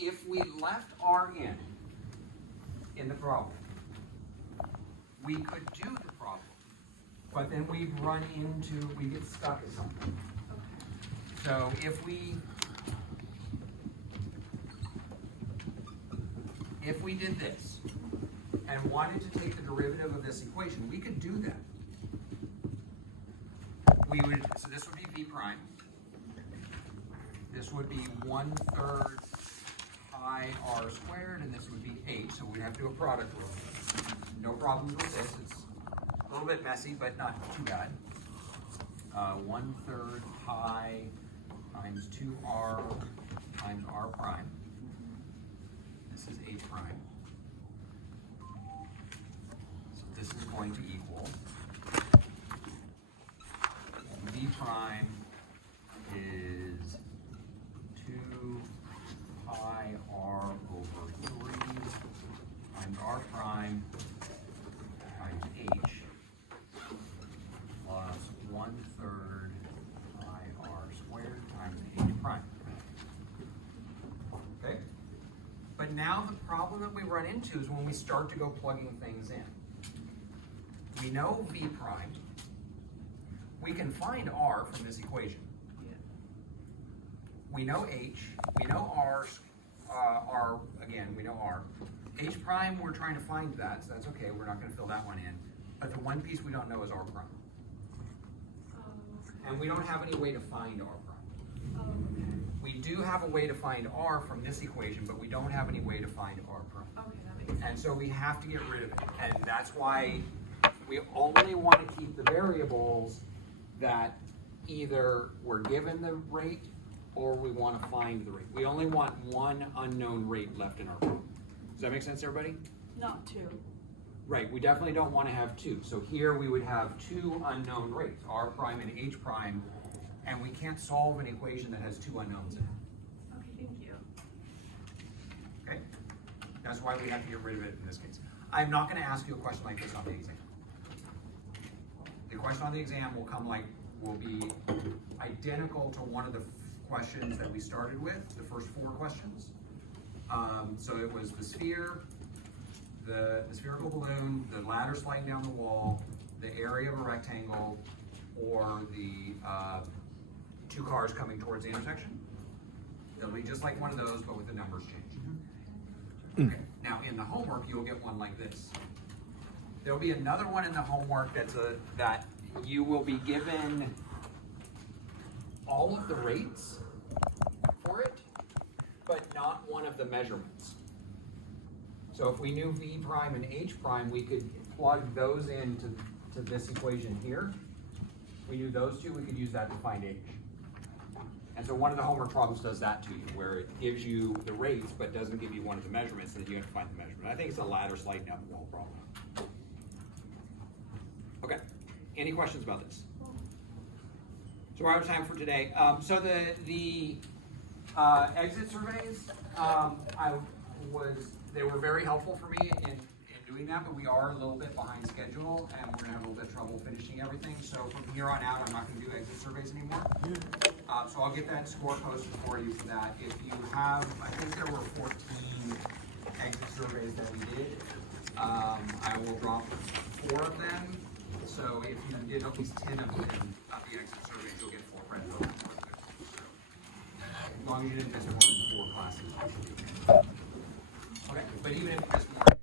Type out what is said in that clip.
if we left R in the problem, we could do the problem, but then we'd we get stuck at something. So if we did this and wanted to take the derivative of this equation, we could do that. So this would be v prime. This would be 1/3 pi r squared, and this would be h, so we'd have to do a product rule. No problems with this. It's a little bit messy, but not too bad. 1/3 pi times 2r times r prime. This is h prime. So this is going to equal v prime is 2 pi r over 3 times r prime times h plus 1/3 pi r squared times h prime. Okay? But now the problem that we run into is when we start to go plugging things in. We know v prime. We can find r from this equation. We know h, we know r, again, we know r. H prime, we're trying to find that, so that's okay, we're not going to fill that one in. But the one piece we don't know is r prime. And we don't have any way to find r prime. We do have a way to find r from this equation, but we don't have any way to find r prime. Okay, that makes sense. And so we have to get rid of it. And that's why we only want to keep the variables that either we're given the rate or we want to find the rate. We only want one unknown rate left in our problem. Does that make sense, everybody? Not two. Right, we definitely don't want to have two. So here we would have two unknown rates, r prime and h prime, and we can't solve an equation that has two unknowns in it. Okay, thank you. Okay? That's why we have to get rid of it in this case. I'm not going to ask you a question like this on the exam. The question on the exam will be identical to one of the questions that we started with, the first 4 questions. So it was the sphere, the spherical balloon, the ladder sliding down the wall, the area of a rectangle, or the 2 cars coming towards the intersection. It'll be just like one of those, but with the numbers changed. Okay. Now in the homework, you'll get one like this. There'll be another one in the homework that you will be given all of the rates for it, but not one of the measurements. So if we knew v prime and h prime, we could plug those into this equation here. We knew those two, we could use that to find h. And so one of the homework problems does that to you, where it gives you the rates, but doesn't give you one of the measurements, and then you have to find the measurement. I think it's a ladder sliding down the wall problem. Okay, any questions about this? So we're out of time for today. So the exit surveys, they were very helpful for me in doing that, but we are a little bit behind schedule, and we're gonna have a little bit of trouble finishing everything. So from here on out, I'm not gonna do exit surveys anymore. So I'll get that score posted for you for that. If you have, I think there were 14 exit surveys that we did. I will drop 4 of them. So if you did at least 10 of them, of the exit surveys, you'll get 4 credit for them. So, as long as you didn't miss more than 4 classes. Okay, but even if you missed more,